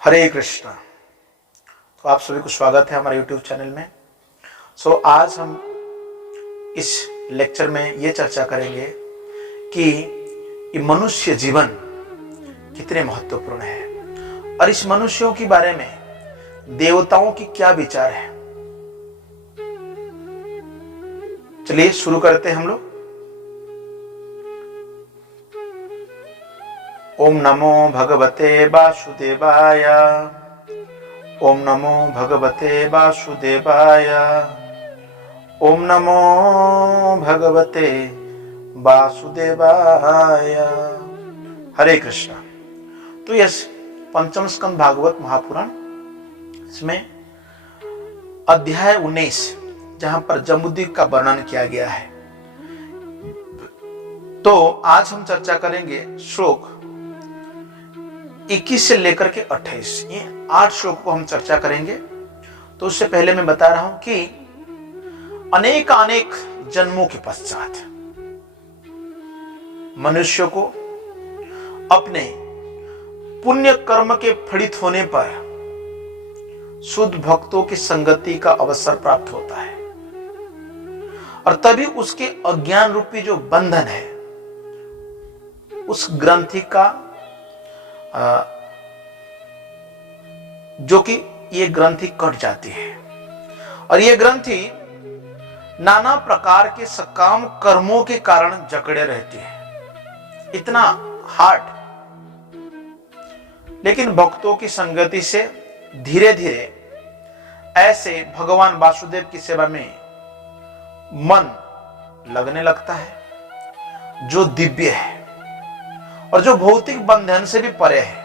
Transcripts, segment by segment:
हरे कृष्णा। तो आप सभी को स्वागत है हमारे YouTube चैनल में। आज हम इस लेक्चर में ये चर्चा करेंगे कि ये मनुष्य जीवन कितने महत्वपूर्ण है और इस मनुष्यों के बारे में देवताओं की क्या विचार है। चलिए शुरू करते हैं हम लोग। ओम नमो भगवते वासुदेवाय। ओम नमो भगवते वासुदेवाय। ओम नमो भगवते वासुदेवाय। हरे कृष्णा। तो यस पंचम स्कंद भागवत महापुराण, इसमें अध्याय 19 जहां पर जम्बूद्वीप का वर्णन किया गया है। तो आज हम चर्चा करेंगे श्लोक 21 से लेकर के 28, ये 8 श्लोक को हम चर्चा करेंगे। तो उससे पहले मैं बता रहा हूं कि अनेक जन्मों के पश्चात मनुष्य को अपने पुण्य कर्म के फलित होने पर शुद्ध भक्तों की संगति का अवसर प्राप्त होता है और तभी उसके अज्ञान रूपी जो बंधन है उस ग्रंथि का जो कि ये ग्रंथि कट जाती है और ये ग्रंथि नाना प्रकार के सकाम कर्मों के कारण जकड़े रहती है, इतना हार्ड। लेकिन भक्तों की संगति से धीरे धीरे ऐसे भगवान वासुदेव की सेवा में मन लगने लगता है, जो दिव्य है और जो भौतिक बंधन से भी परे है,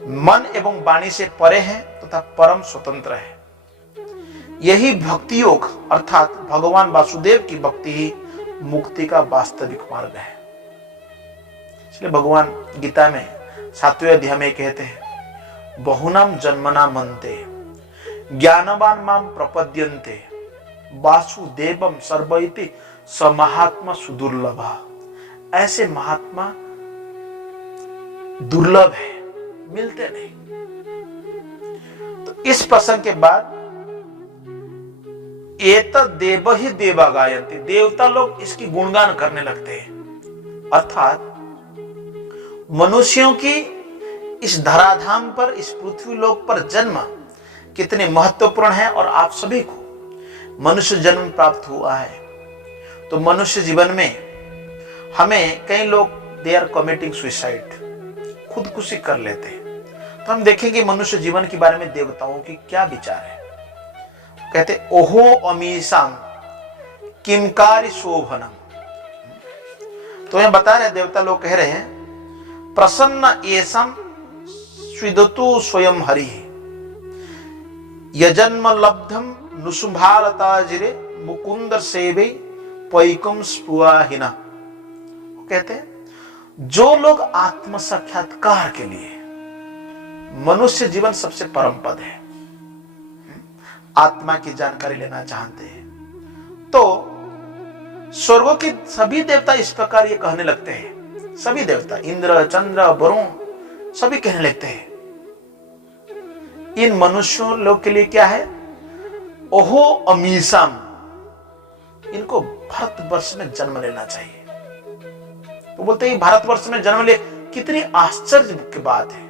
मन एवं वाणी से परे है तथा परम स्वतंत्र है। यही भक्ति योग अर्थात भगवान वासुदेव की भक्ति ही मुक्ति का वास्तविक मार्ग है। इसलिए भगवान गीता में 7वें अध्याय में कहते हैं, बहुनाम जन्मना मनते ज्ञानवान माम प्रपद्यन्ते वासुदेवम सर्वइति स महात्मा सुदुर्लभा। ऐसे महात्मा दुर्लभ है, मिलते नहीं। तो इस प्रसंग के बाद एतद् देव ही देवा गायन्ति, देवता लोग इसकी गुणगान करने लगते हैं। अर्थात मनुष्यों की इस धराधाम पर, इस पृथ्वी लोक पर जन्म कितने महत्वपूर्ण है और आप सभी को मनुष्य जन्म प्राप्त हुआ है। तो मनुष्य जीवन में हमें कई लोग दे आर कमिटिंग सुसाइड, खुदकुशी कर लेते हैं। तो हम देखेंगे मनुष्य जीवन के बारे में देवताओं की क्या विचार है। कहते ओहो अमीशाम किमकारी शोभनम। तो यह बता रहे देवता लोग कह रहे हैं, प्रसन्न एसम स्विदतु स्वयं हरि यजन्म लब्धम नुसुभारताजिरे मुकुंद सेवे पैकम स्पुआहिना। कहते हैं जो लोग आत्म साक्षात्कार के लिए, मनुष्य जीवन सबसे परम पद है, आत्मा की जानकारी लेना चाहते हैं, तो स्वर्गों के सभी देवता इस प्रकार ये कहने लगते हैं। सभी देवता इंद्र, चंद्र, वरुण सभी कहने लगते हैं इन मनुष्यों लोग के लिए क्या है, ओहो अमीशाम, इनको भारतवर्ष में जन्म लेना चाहिए। तो बोलते हैं भारतवर्ष में जन्म ले, कितनी आश्चर्य की बात है।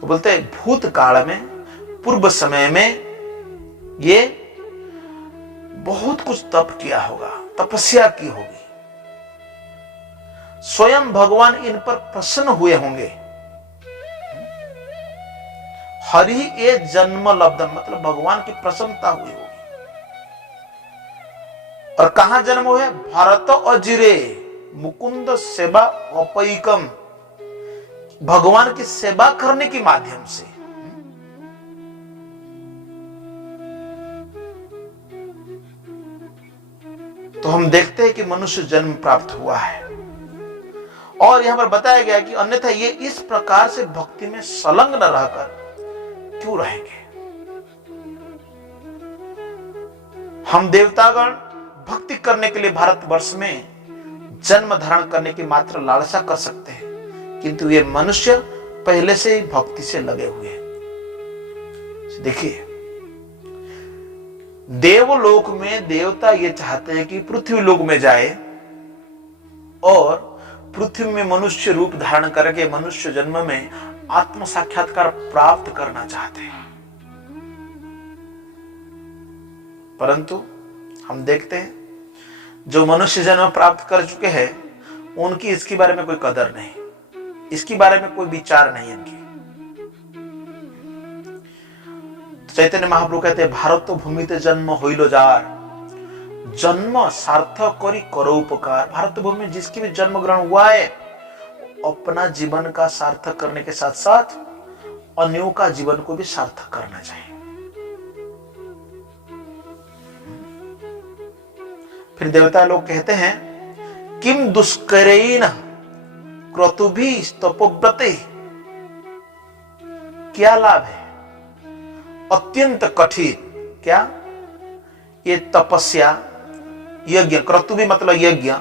तो बोलते हैं भूतकाल में, पूर्व समय में ये बहुत कुछ तप किया होगा, तपस्या की होगी, स्वयं भगवान इन पर प्रसन्न हुए होंगे। हरि ए जन्म लब्धम, मतलब भगवान की प्रसन्नता हुई होगी। और कहां जन्म हुए, भारत अजिरे मुकुंद सेवा अपैकम, भगवान की सेवा करने के माध्यम से। तो हम देखते हैं कि मनुष्य जन्म प्राप्त हुआ है और यहां पर बताया गया कि अन्यथा ये इस प्रकार से भक्ति में संलग्न रहकर क्यों रहेंगे। हम देवतागण भक्ति करने के लिए भारतवर्ष में जन्म धारण करने की मात्र लालसा कर सकते हैं, किंतु ये मनुष्य पहले से ही भक्ति से लगे हुए हैं। देखिए, देवलोक में देवता ये चाहते हैं कि पृथ्वी लोक में जाए और पृथ्वी में मनुष्य रूप धारण करके मनुष्य जन्म में आत्म साक्षात्कार प्राप्त करना चाहते हैं। परंतु हम देखते हैं जो मनुष्य जन्म प्राप्त कर चुके हैं उनकी इसके बारे में कोई कदर नहीं, इसके बारे में कोई विचार नहीं इनकी। चैतन्य महाप्रभु कहते हैं, भारत तो भूमिते जन्म होइलो जार, जन्म सार्थक करी करो उपकार। भारत भूमि में जिसकी भी जन्म ग्रहण हुआ है अपना जीवन का सार्थक करने के साथ साथ अन्यों का जीवन को भी सार्थक करना चाहिए। फिर देवता लोग कहते हैं, किम दुष्करेन क्रतुभि तपोव्रते, क्या लाभ है अत्यंत कठिन, क्या ये तपस्या, यज्ञ, क्रतुभि मतलब यज्ञ,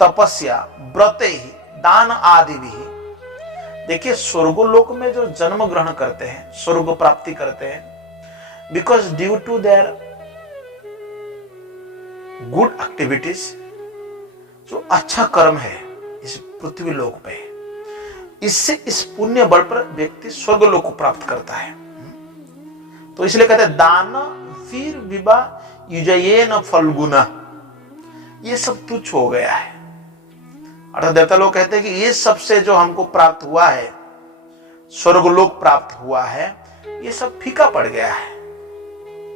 तपस्या, व्रते ही, दान आदि भी। देखिए, स्वर्गलोक में जो जन्म ग्रहण करते हैं, स्वर्ग प्राप्ति करते हैं, because due to their good activities, जो अच्छा कर्म है इस पृथ्वी लोक पे, इससे इस पुण्य बल पर व्यक्ति स्वर्ग लोक को प्राप्त करता है। तो इसलिए कहते हैं, दान वीर विवाह युजयेन फल्गुना, ये सब तुच्छ हो गया है। अर्थात देवता लोग कहते हैं कि ये सबसे जो हमको प्राप्त हुआ है, स्वर्गलोक प्राप्त हुआ है, ये सब फीका पड़ गया है।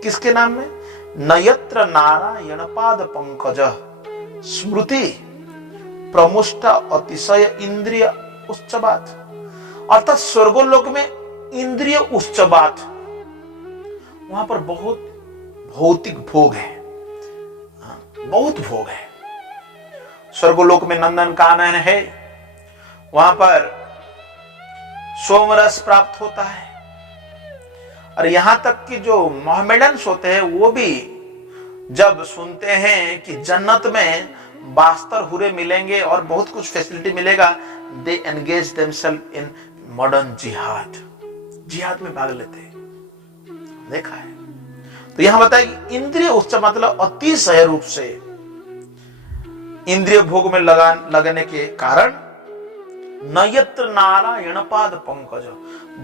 किसके नाम में? नयत्र नारायण पाद पंकज स्मृति प्रमुष्ट अतिशय इंद्रिय उच्चबात। अर्थात स्वर्गलोक में इंद्रिय उच्चबात, वहां पर बहुत भौतिक भोग है, बहुत भोग है। स्वर्गलोक में नंदन कानन है, वहां पर सोमरस प्राप्त होता है, और यहां तक कि जो मोहम्मडन्स होते हैं वो भी जब सुनते हैं कि जन्नत में बास्तर हुरे मिलेंगे और बहुत कुछ फैसिलिटी मिलेगा, दे एंगेज देमसेल्फ इन मॉडर्न जिहाद, जिहाद में भाग लेते हैं, देखा है। तो यहां बताया कि इंद्रिय उच्च मतलब अतिशय रूप से इंद्रिय भोग में लगने के कारण नयत्र नारायण पाद पंकज,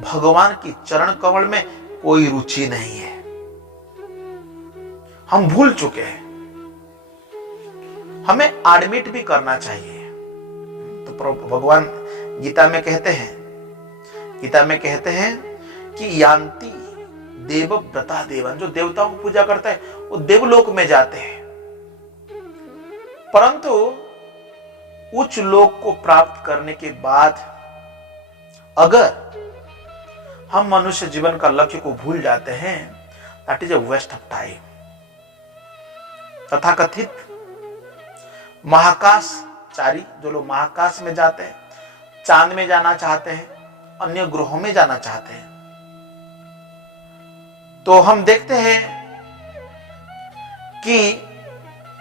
भगवान की चरण कमल में कोई रुचि नहीं है, हम भूल चुके हैं। हमें एडमिट भी करना चाहिए। तो भगवान गीता में कहते हैं कि यान्ति देव व्रता देवन, जो देवताओं को पूजा करता है वो देवलोक में जाते हैं, परंतु उच्च लोक को प्राप्त करने के बाद अगर हम मनुष्य जीवन का लक्ष्य को भूल जाते हैं, that is a waste of time. तथाकथित महाकाशचारी, जो लोग महाकाश में जाते हैं, चांद में जाना चाहते हैं, अन्य ग्रहों में जाना चाहते हैं, तो हम देखते हैं कि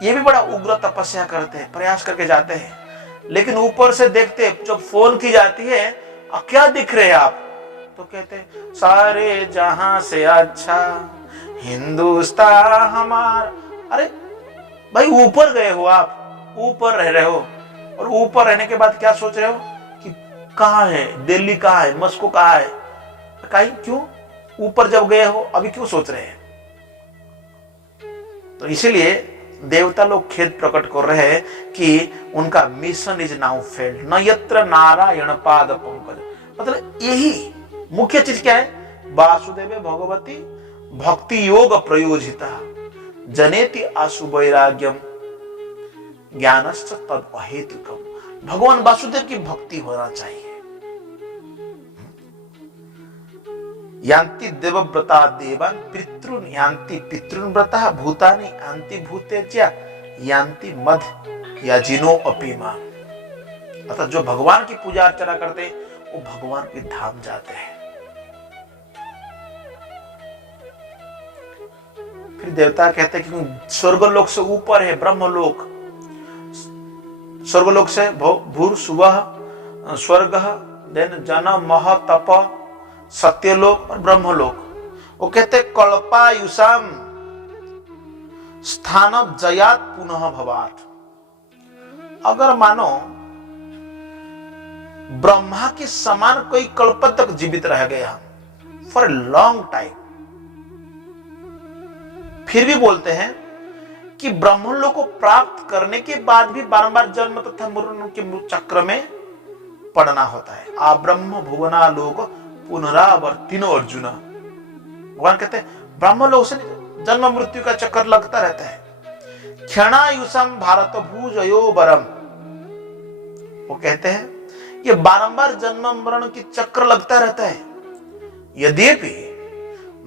ये भी बड़ा उग्र तपस्या करते हैं, प्रयास करके जाते हैं, लेकिन ऊपर से देखते जब फोन की जाती है, क्या दिख रहे हैं आप, तो कहते हैं सारे जहां से अच्छा हिंदुस्तान हमारा। अरे भाई, ऊपर गए हो आप, ऊपर रह रहे हो, और ऊपर रहने के बाद क्या सोच रहे हो कि कहाँ है दिल्ली, कहाँ है मस्को, कहाँ है, कहीं क्यों? ऊपर जब गए हो अभी क्यों सोच रहे हैं? तो इसीलिए देवता लोग खेद प्रकट कर रहे हैं कि उनका मिशन इज नाउ फेल्ड। नयत्र नारायण पाद पंकज, मतलब यही मुख्य चीज क्या है? वासुदेव भगवती भक्ति योग प्रयोजिता जनेति आशु वैराग्यम ज्ञानश्च तद अहेतुकम। भगवान वासुदेव की भक्ति होना चाहिए। यान्ति देवव्रता देवान पितृन यान्ति पितृन व्रता भूतानि यान्ति भूतेज्या यान्ति मध याजिनो अपीमा। अर्थात जो भगवान की पूजा अर्चना करते हैं वो भगवान के धाम जाते हैं। फिर देवता कहते हैं कि स्वर्गलोक से ऊपर है ब्रह्मलोक, स्वर्गलोक से भूर सुवह स्वर्ग देन जन मह तप सत्यलोक और ब्रह्मलोक। वो कहते कल्पायुषाम स्थानम जयात पुनः भवात। अगर मानो ब्रह्मा के समान कोई कल्प तक जीवित रह गए हम फॉर ए लॉन्ग टाइम, फिर भी बोलते हैं कि ब्रह्मलोक को प्राप्त करने के बाद भी बारंबार जन्म तथा मरण के चक्र में पड़ना होता है। आ ब्रह्म भुवना लोक पुनरावर्तिनो अर्जुन। भगवान कहते हैं ब्रह्मलोक से जन्म मृत्यु का चक्कर लगता रहता है। क्षणायुषम भारत भूजयो वरम। वो कहते हैं ये बारंबार जन्म मरण की चक्र लगता रहता है। यद्यपि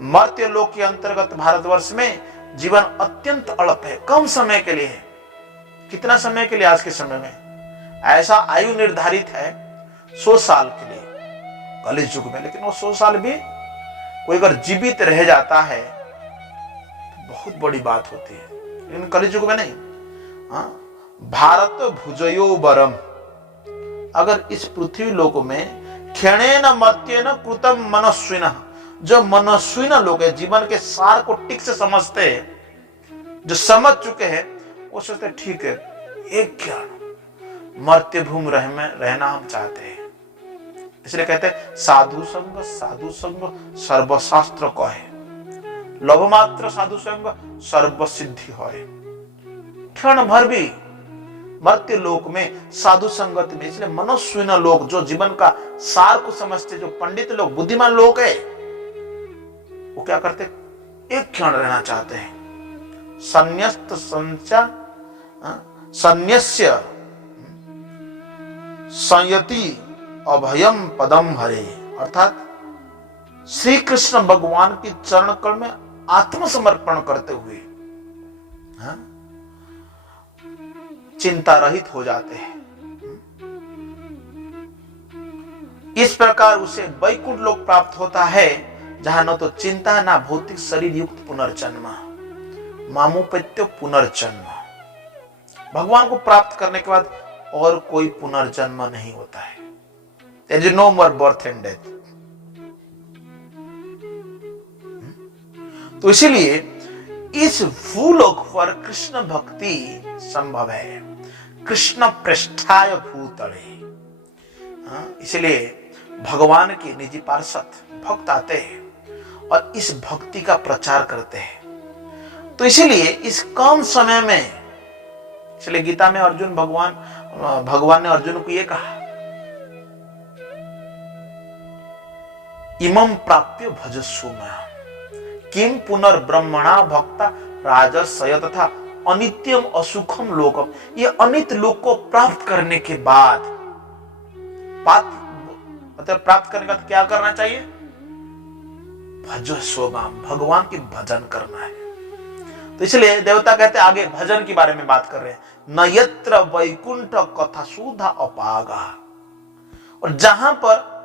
मर्त्य लोक के अंतर्गत भारतवर्ष में जीवन अत्यंत अल्प है, कम समय के लिए है। कितना समय के लिए? आज के समय में ऐसा आयु निर्धारित है 100 साल के लिए कलियुग युग में, लेकिन वो 100 साल भी कोई अगर जीवित रह जाता है तो बहुत बड़ी बात होती है, लेकिन कलियुग युग में नहीं। भारत भुजयो वरम। अगर इस पृथ्वी लोक में क्षणेन मर्त्येन कृतम मनस्विन, जो मनस्विन लोग है, जीवन के सार को ठीक से समझते हैं, जो समझ चुके हैं, वो सोचते ठीक है एक क्षण मर्त्य भूमि रहना हम चाहते हैं। इसलिए कहते हैं साधु संग सर्वशास्त्र को है, लभ मात्र साधु संग सर्व सिद्धि है। क्षण भर भी मर्त्य लोक में साधु संगत में, इसलिए मनस्विन लोग जो जीवन का सार को समझते, जो पंडित लोग, बुद्धिमान लोग है, वो क्या करते? एक क्षण रहना चाहते हैं। संन्यस्त संन्यस्य संयति अभयम पदम हरे। अर्थात श्री कृष्ण भगवान की चरण कल में आत्मसमर्पण करते हुए चिंता रहित हो जाते हैं। इस प्रकार उसे वैकुंठ लोक प्राप्त होता है, जहां न तो चिंता ना भौतिक शरीर युक्त पुनर्जन्म, मामुपत्य पुनर्जन्म। भगवान को प्राप्त करने के बाद और कोई पुनर्जन्म नहीं होता है। There is no more birth and death. तो इसीलिए इस भूलोक पर कृष्ण भक्ति संभव है। कृष्ण पृष्ठाय भूतले। इसलिए भगवान के निजी पार्षद भक्त आते हैं और इस भक्ति का प्रचार करते हैं। तो इसीलिए इस कम समय में, इसलिए गीता में भगवान ने अर्जुन को ये कहा, इमं प्राप्य भजस्व किम पुनर्ब्रह्मणा भक्ता राजर्षय तथा अनित्यम असुखम लोकम। ये अनित लोक को प्राप्त करने के बाद, मतलब प्राप्त करने के बाद क्या करना चाहिए? भजस्व, भगवान की भजन करना है। तो इसलिए देवता कहते आगे भजन के बारे में बात कर रहे हैं। न यत्र वैकुंठ कथा सुधा अपागा। और जहां पर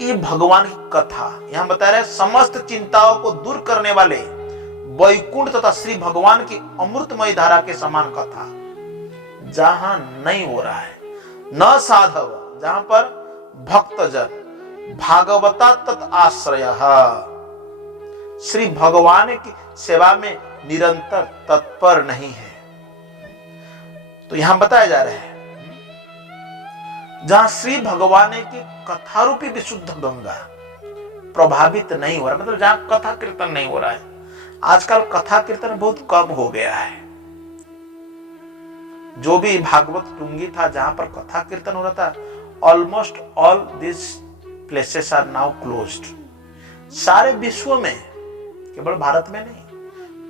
ये भगवान की कथा, यहां बता रहे समस्त चिंताओं को दूर करने वाले वैकुंठ तथा श्री भगवान की अमृतमय धारा के समान कथा जहां नहीं हो रहा है, न साधव, जहां पर भक्तजन भागवता तत् आश्रय, श्री भगवान की सेवा में निरंतर तत्पर नहीं है। तो यहां बताया जा रहा है जहां श्री भगवान की कथा रूपी विशुद्ध गंगा प्रभावित नहीं हो रहा, मतलब जहां कथा कीर्तन नहीं हो रहा है। आजकल कथा कीर्तन बहुत कम हो गया है। जो भी भागवत टुंगी था जहां पर कथा कीर्तन हो रहा था, almost all this places are now closed. सारे विश्व में, केवल भारत में नहीं,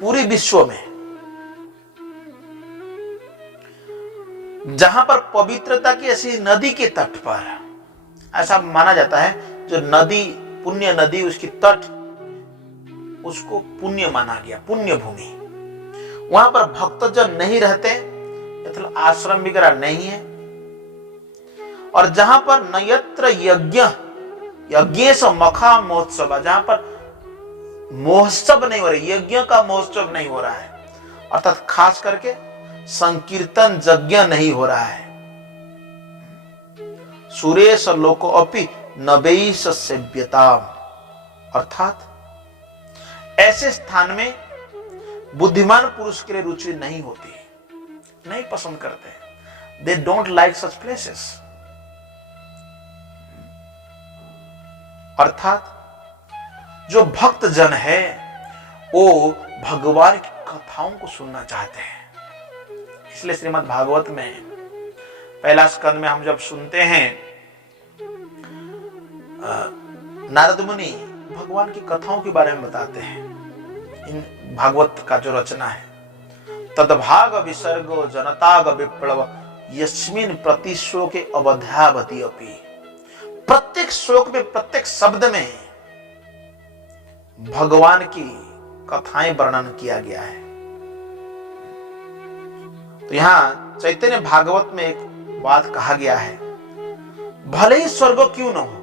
पूरे विश्व में जहां पर पवित्रता की ऐसी नदी के तट पर, ऐसा माना जाता है जो नदी पुण्य नदी, उसकी तट उसको पुण्य माना गया, पुण्य भूमि। वहां पर भक्तजन नहीं रहते, मतलब आश्रम वगैरह नहीं है। और जहां पर नयत्र यज्ञ से मखा महोत्सव, जहां पर महोत्सव नहीं हो रहा, यज्ञ का महोत्सव नहीं हो रहा है, अर्थात खास करके संकीर्तन यज्ञ नहीं हो रहा है, सुरेश लोकोपि नवैष सेव्यताम, अर्थात ऐसे स्थान में बुद्धिमान पुरुष के लिए रुचि नहीं होती, नहीं पसंद करते। They don't like such places. अर्थात जो भक्त जन है वो भगवान की कथाओं को सुनना चाहते हैं। इसलिए श्रीमद् भागवत में पहला स्कंद में हम जब सुनते हैं नारद मुनि भगवान की कथाओं के बारे में बताते हैं। इन भागवत का जो रचना है, तदभाग विसर्गो जनताग विप्लव यस्मिन प्रति श्लोके अवध्यावति अपि, प्रत्येक श्लोक में प्रत्येक शब्द में भगवान की कथाएं वर्णन किया गया है। तो यहां चैतन्य भागवत में एक बात कहा गया है, भले ही स्वर्ग क्यों न हो,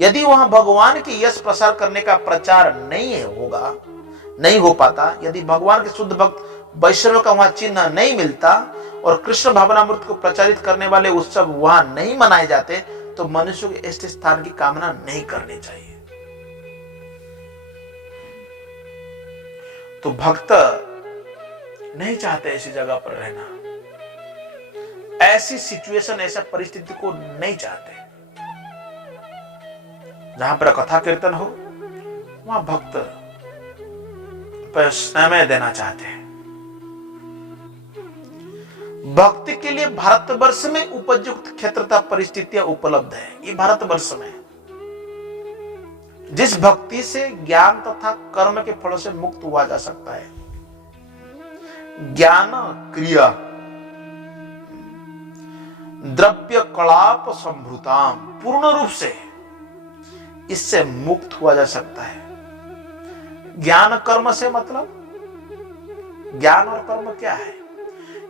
यदि वहां भगवान की यश प्रसार करने का प्रचार नहीं हो पाता, यदि भगवान के शुद्ध भक्त वैष्णव का वहां चिन्ह नहीं मिलता और कृष्ण भावनामृत को प्रचारित करने वाले उत्सव वहां नहीं मनाए जाते, तो मनुष्य को ऐसे स्थान की कामना नहीं करनी चाहिए। तो भक्त नहीं चाहते ऐसी जगह पर रहना, ऐसी सिचुएशन, ऐसा परिस्थिति को नहीं चाहते। जहां पर कथा कीर्तन हो वहां भक्त पर समय देना चाहते हैं। भक्ति के लिए भारतवर्ष में उपयुक्त क्षेत्रता परिस्थितियां उपलब्ध है। ये भारतवर्ष में जिस भक्ति से ज्ञान तथा कर्म के फलों से मुक्त हुआ जा सकता है, ज्ञान क्रिया द्रव्य कलाप संभृताम, पूर्ण रूप से इससे मुक्त हुआ जा सकता है। ज्ञान कर्म से मतलब ज्ञान और कर्म क्या है?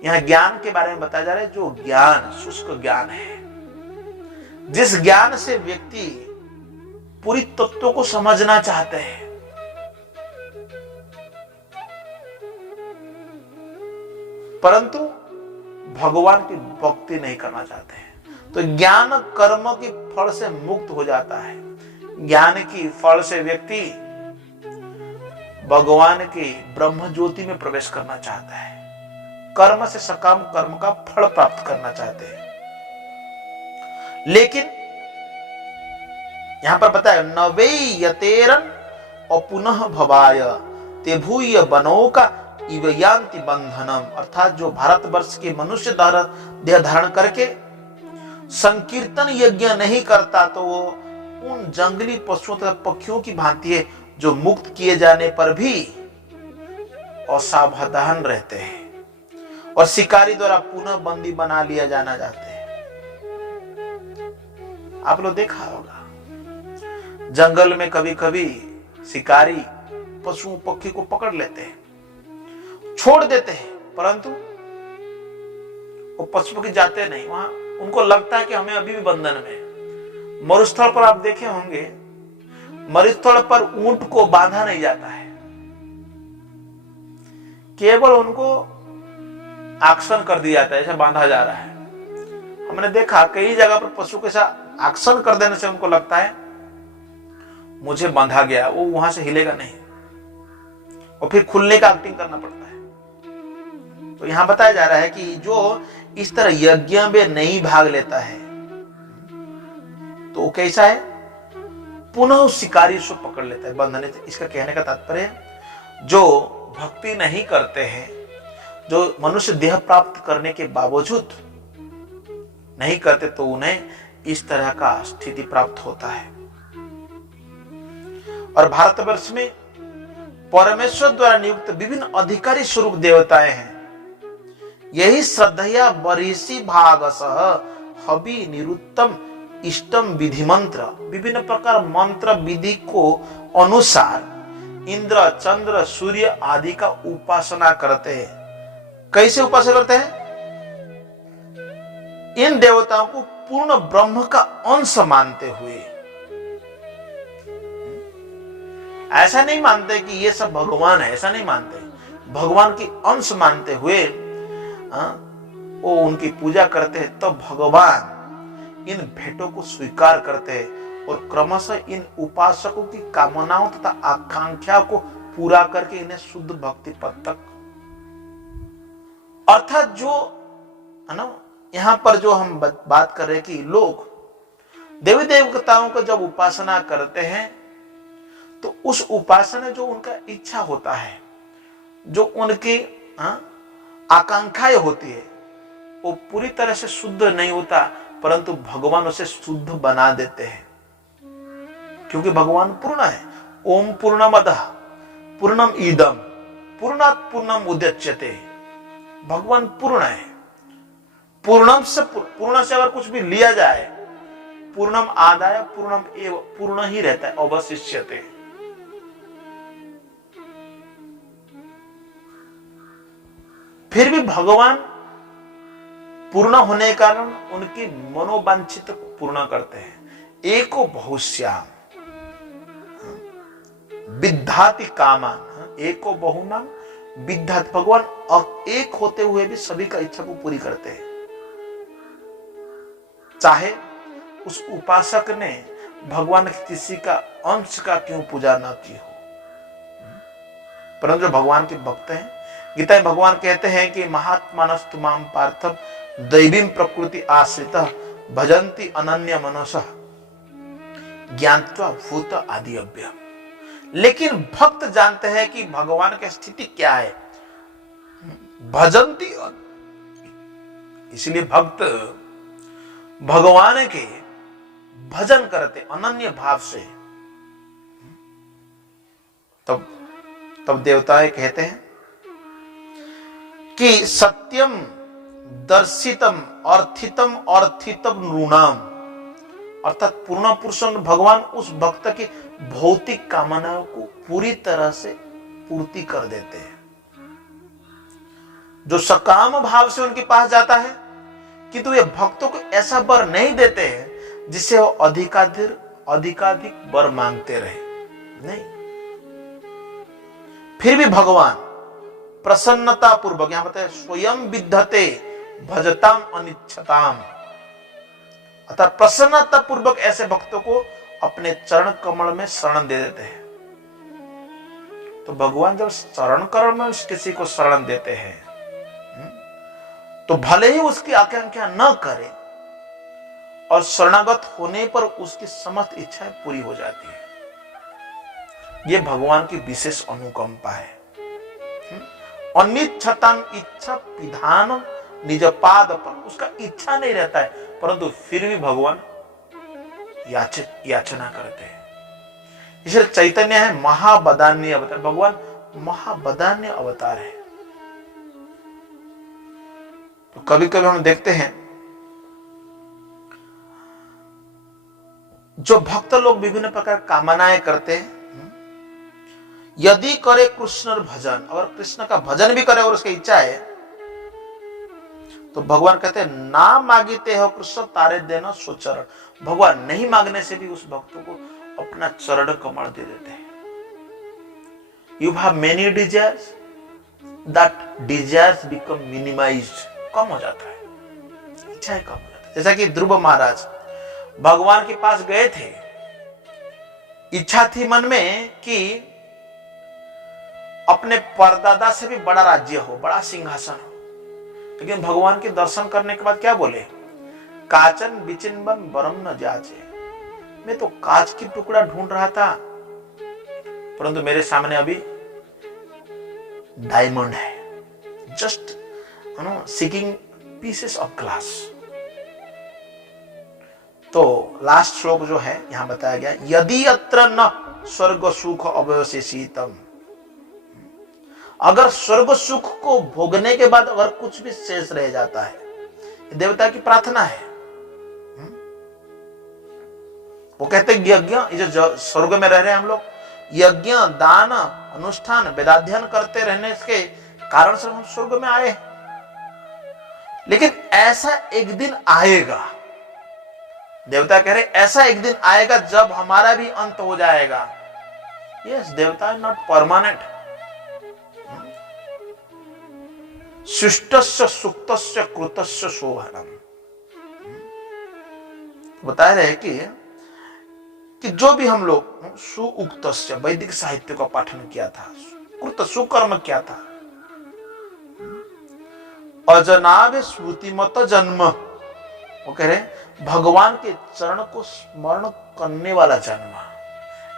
यहां ज्ञान के बारे में बताया जा रहा है, जो ज्ञान शुष्क ज्ञान है, जिस ज्ञान से व्यक्ति पूरी तत्वों को समझना चाहते हैं, परंतु भगवान की भक्ति नहीं करना चाहते हैं, तो ज्ञान कर्म के फल से मुक्त हो जाता है। ज्ञान की फल से व्यक्ति भगवान की ब्रह्म ज्योति में प्रवेश करना चाहता है, कर्म से सकाम कर्म का फल प्राप्त करना चाहते हैं। लेकिन यहां पर बताया नवे यतेरन अपुनः भवाय ते भूय बनौका इव यान्ति बंधनम, अर्थात जो भारतवर्ष के मनुष्य देह धारण करके संकीर्तन यज्ञ नहीं करता, तो वो उन जंगली पशुओं तथा पक्षियों की भांति है जो मुक्त किए जाने पर भी असावधान रहते हैं और शिकारी द्वारा पुनः बंदी बना लिया जाना चाहते हैं। आप लोग देखा होगा जंगल में कभी कभी शिकारी पशु पक्षी को पकड़ लेते हैं, छोड़ देते हैं, परंतु वो पशु पक्षी जाते नहीं, वहां उनको लगता है कि हमें अभी भी बंधन में। मरुस्थल पर आप देखे होंगे, मरुस्थल पर ऊंट को बांधा नहीं जाता है, केवल उनको आक्शन कर दिया जाता है, ऐसा बांधा जा रहा है। हमने देखा कई जगह पर पशु के साथ आक्शन कर देने से उनको लगता है मुझे बांधा गया, वो वहां से हिलेगा नहीं और फिर खुलने का एक्टिंग करना पड़ता है। तो यहां बताया जा रहा है कि जो इस तरह यज्ञ में नहीं भाग लेता है तो वो कैसा है, पुनः शिकारी उसको पकड़ लेता है, बंधने से। इसका कहने का तात्पर्य जो भक्ति नहीं करते हैं, जो मनुष्य देह प्राप्त करने के बावजूद नहीं करते, तो उन्हें इस तरह का स्थिति प्राप्त होता है। और भारतवर्ष में परमेश्वर द्वारा नियुक्त विभिन्न अधिकारी स्वरूप देवताएं हैं। यही श्रद्धया बरिषि भागसः हवि निरुत्तम इष्टम विधि मंत्र, विभिन्न प्रकार मंत्र विधि को अनुसार इंद्र चंद्र सूर्य आदि का उपासना करते हैं। कैसे उपासना करते हैं? इन देवताओं को पूर्ण ब्रह्म का अंश मानते हुए, ऐसा नहीं मानते कि ये सब भगवान है, ऐसा नहीं मानते, भगवान की अंश मानते हुए वो उनकी पूजा करते हैं। तो भगवान इन भेंटों को स्वीकार करते हैं और क्रमशः इन उपासकों की कामनाओं तथा आकांक्षा को पूरा करके इन्हें शुद्ध भक्ति पद तक, अर्थात जो है ना, यहां पर जो हम बात कर रहे हैं कि लोग देवी देवताओं को जब उपासना करते हैं तो उस उपासना जो उनका इच्छा होता है, जो उनकी आकांक्षाएं होती है, वो पूरी तरह से शुद्ध नहीं होता, परंतु भगवान उसे शुद्ध बना देते हैं, क्योंकि भगवान पूर्ण है। ओम पूर्णमदः पूर्णम इदम पूर्णात् पूर्णम उदच्यते। भगवान पूर्ण है। पूर्ण से अगर कुछ भी लिया जाए, पूर्णम आदाय पूर्णम एव, पूर्ण ही रहता है, अवशिष्यते। फिर भी भगवान पूर्ण होने के कारण उनकी मनोवांछित पूर्ण करते हैं। एको बहुश्याम विद्धाति कामान, एको बहुनाम विद्धाति। भगवान एक होते हुए भी सभी का इच्छा को पूरी करते हैं, चाहे उस उपासक ने भगवान किसी का अंश का क्यों पूजा ना की हो। परंतु जो भगवान के भक्त हैं, गीता में भगवान कहते हैं कि महात्मानस्तु माम पार्थम दैवीं प्रकृति आश्रितः भजन्ति अनन्य मनसः ज्ञात्वा भूत आदि अव्ययम्। लेकिन भक्त जानते हैं कि भगवान की स्थिति क्या है, भजन्ति, इसलिए भक्त भगवान के भजन करते अनन्य भाव से। तब देवताएं कहते हैं कि सत्यम दर्शितम अर्थितम अर्थितम नृणाम, अर्थात पूर्ण पुरुषों भगवान उस भक्त की भौतिक कामनाओं को पूरी तरह से पूर्ति कर देते हैं। जो सकाम भाव से उनके पास जाता है, किंतु वे भक्तों को ऐसा वर नहीं देते हैं जिससे वो अधिकाधिक वर मांगते रहे, नहीं। फिर भी भगवान प्रसन्नता पूर्वक, यहां बताए स्वयं विद्धते भजताम अनिच्छताम, अर्थात प्रसन्नता पूर्वक ऐसे भक्तों को अपने चरण कमल में शरण दे देते हैं। तो भगवान जब चरण कमल में किसी को शरण देते हैं तो भले ही उसकी आकांक्षा न करे और शरणागत होने पर उसकी समस्त इच्छाएं पूरी हो जाती है। यह भगवान की विशेष अनुकंपा है। अनिच्छताम इच्छा विधानम निज पाद पर, उसका इच्छा नहीं रहता है, परंतु फिर भी भगवान याचना करते हैं। इसलिए चैतन्य है महाबदान्य अवतार, भगवान महाबदान्य अवतार है। तो कभी कभी हम देखते हैं जो भक्त लोग विभिन्न प्रकार कामनाएं करते हैं, यदि करे कृष्ण भजन, अगर कृष्ण का भजन भी करे और उसकी इच्छा है, तो भगवान कहते हैं ना मांगते हो कृष्ण तारे देना सोचरण। भगवान नहीं मांगने से भी उस भक्त को अपना चरण कमल दे देते हैं। You have many desires, that desires become minimized, कम हो जाता है, इच्छाएं कम हो जाती है। जैसा कि ध्रुव महाराज भगवान के पास गए थे, इच्छा थी मन में कि अपने परदादा से भी बड़ा राज्य हो, बड़ा सिंहासन हो, लेकिन भगवान के दर्शन करने के बाद क्या बोले, काचन विचिन्बम वरम न जाचे। मैं तो कांच की टुकड़ा ढूंढ रहा था, परंतु मेरे सामने अभी डायमंड है, just seeking pieces of glass. तो लास्ट श्लोक जो है यहां बताया गया, यदि अत्र न स्वर्ग सुख अवशेषितम, अगर स्वर्ग सुख को भोगने के बाद अगर कुछ भी शेष रह जाता है, देवता की प्रार्थना है। वो कहते हैं यज्ञ, जो स्वर्ग में रह रहे हैं हम लोग, यज्ञ दान अनुष्ठान वेदाध्ययन करते रहने के कारण से हम स्वर्ग में आए, लेकिन ऐसा एक दिन आएगा, देवता कह रहे ऐसा एक दिन आएगा जब हमारा भी अंत हो जाएगा। यस, देवता इज नॉट परमानेंट। शिष्टस्य सुक्तस्य कृतस्य शोभनम, बता रहे हैं कि जो भी हम लोग सुउक्तस्य वैदिक साहित्य का पाठन किया था, कृत सुकर्म किया था, अजनाभ स्मृतिमत जन्म, वो कह रहे भगवान के चरण को स्मरण करने वाला जन्म,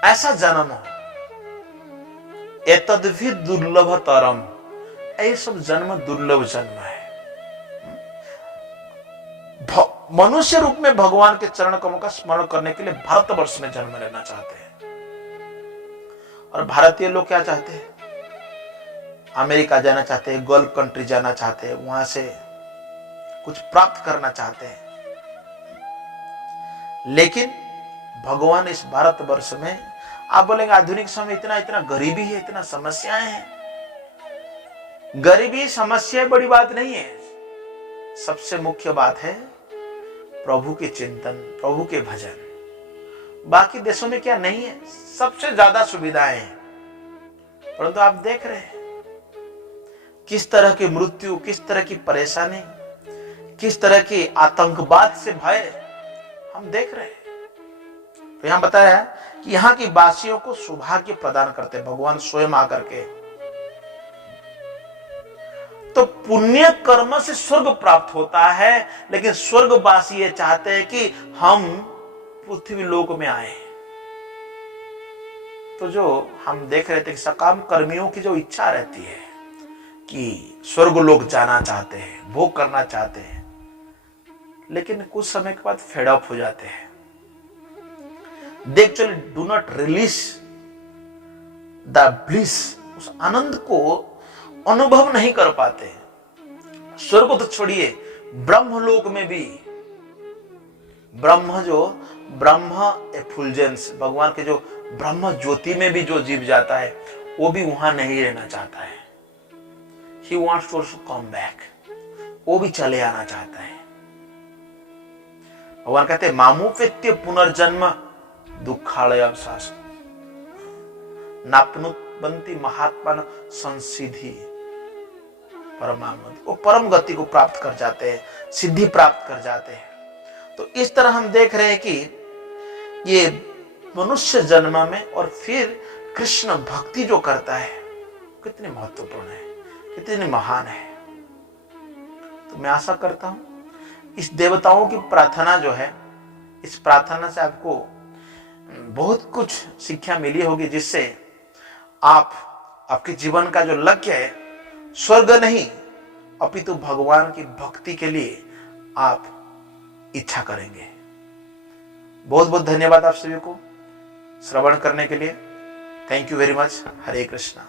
ऐसा जन्म हो, एतद्भि दुर्लभतरम, ये सब जन्म दुर्लभ जन्म है। मनुष्य रूप में भगवान के चरण कमल का स्मरण करने के लिए भारतवर्ष में जन्म लेना चाहते हैं। और भारतीय लोग क्या चाहते हैं? अमेरिका जाना चाहते हैं, गल्फ कंट्री जाना चाहते हैं, वहां से कुछ प्राप्त करना चाहते हैं। लेकिन भगवान इस भारतवर्ष में, आप बोलेंगे आधुनिक समय इतना इतना गरीबी है, इतना समस्याएं हैं। गरीबी समस्या बड़ी बात नहीं है, सबसे मुख्य बात है प्रभु के चिंतन, प्रभु के भजन। बाकी देशों में क्या नहीं है, सबसे ज्यादा सुविधाएं हैं, परंतु आप देख रहे हैं किस तरह की मृत्यु, किस तरह की परेशानी, किस तरह की आतंकवाद से भय हम देख रहे हैं। तो यहां बताया है कि यहाँ की वासियों को सौभाग्य प्रदान करते भगवान स्वयं आकर के। तो पुण्य कर्म से स्वर्ग प्राप्त होता है, लेकिन स्वर्गवासी ये चाहते हैं कि हम पृथ्वी लोक में आए। तो जो हम देख रहे थे कि सकाम कर्मियों की जो इच्छा रहती है कि स्वर्ग लोक जाना चाहते हैं, भोग करना चाहते हैं, लेकिन कुछ समय के बाद फेड अप हो जाते हैं। They actually do not release the bliss, उस आनंद को अनुभव नहीं कर पाते। स्वर्ग तो छोड़िए, ब्रह्मलोक में भी ब्रह्म एफुल्जेंस, भगवान के जो ब्रह्म ज्योति में भी जो जीव जाता है, वो भी वहां नहीं रहना चाहता है। He wants to also come back, वो भी चले आना चाहता है। भगवान कहते हैं मामुपेत्य पुनर्जन्म दुखालयम शासन नापनुबंती महात्मा संसिद्धि परमानंद, वो परम गति को प्राप्त कर जाते हैं, सिद्धि प्राप्त कर जाते हैं। तो इस तरह हम देख रहे हैं कि ये मनुष्य जन्म में और फिर कृष्ण भक्ति जो करता है कितनी महत्वपूर्ण है, कितनी महान है। तो मैं आशा करता हूं इस देवताओं की प्रार्थना जो है, इस प्रार्थना से आपको बहुत कुछ शिक्षा मिली होगी, जिससे आप आपके जीवन का जो लक्ष्य है स्वर्ग नहीं अपितु भगवान की भक्ति के लिए आप इच्छा करेंगे। बहुत बहुत धन्यवाद आप सभी को श्रवण करने के लिए। Thank you very much. Hare Krishna.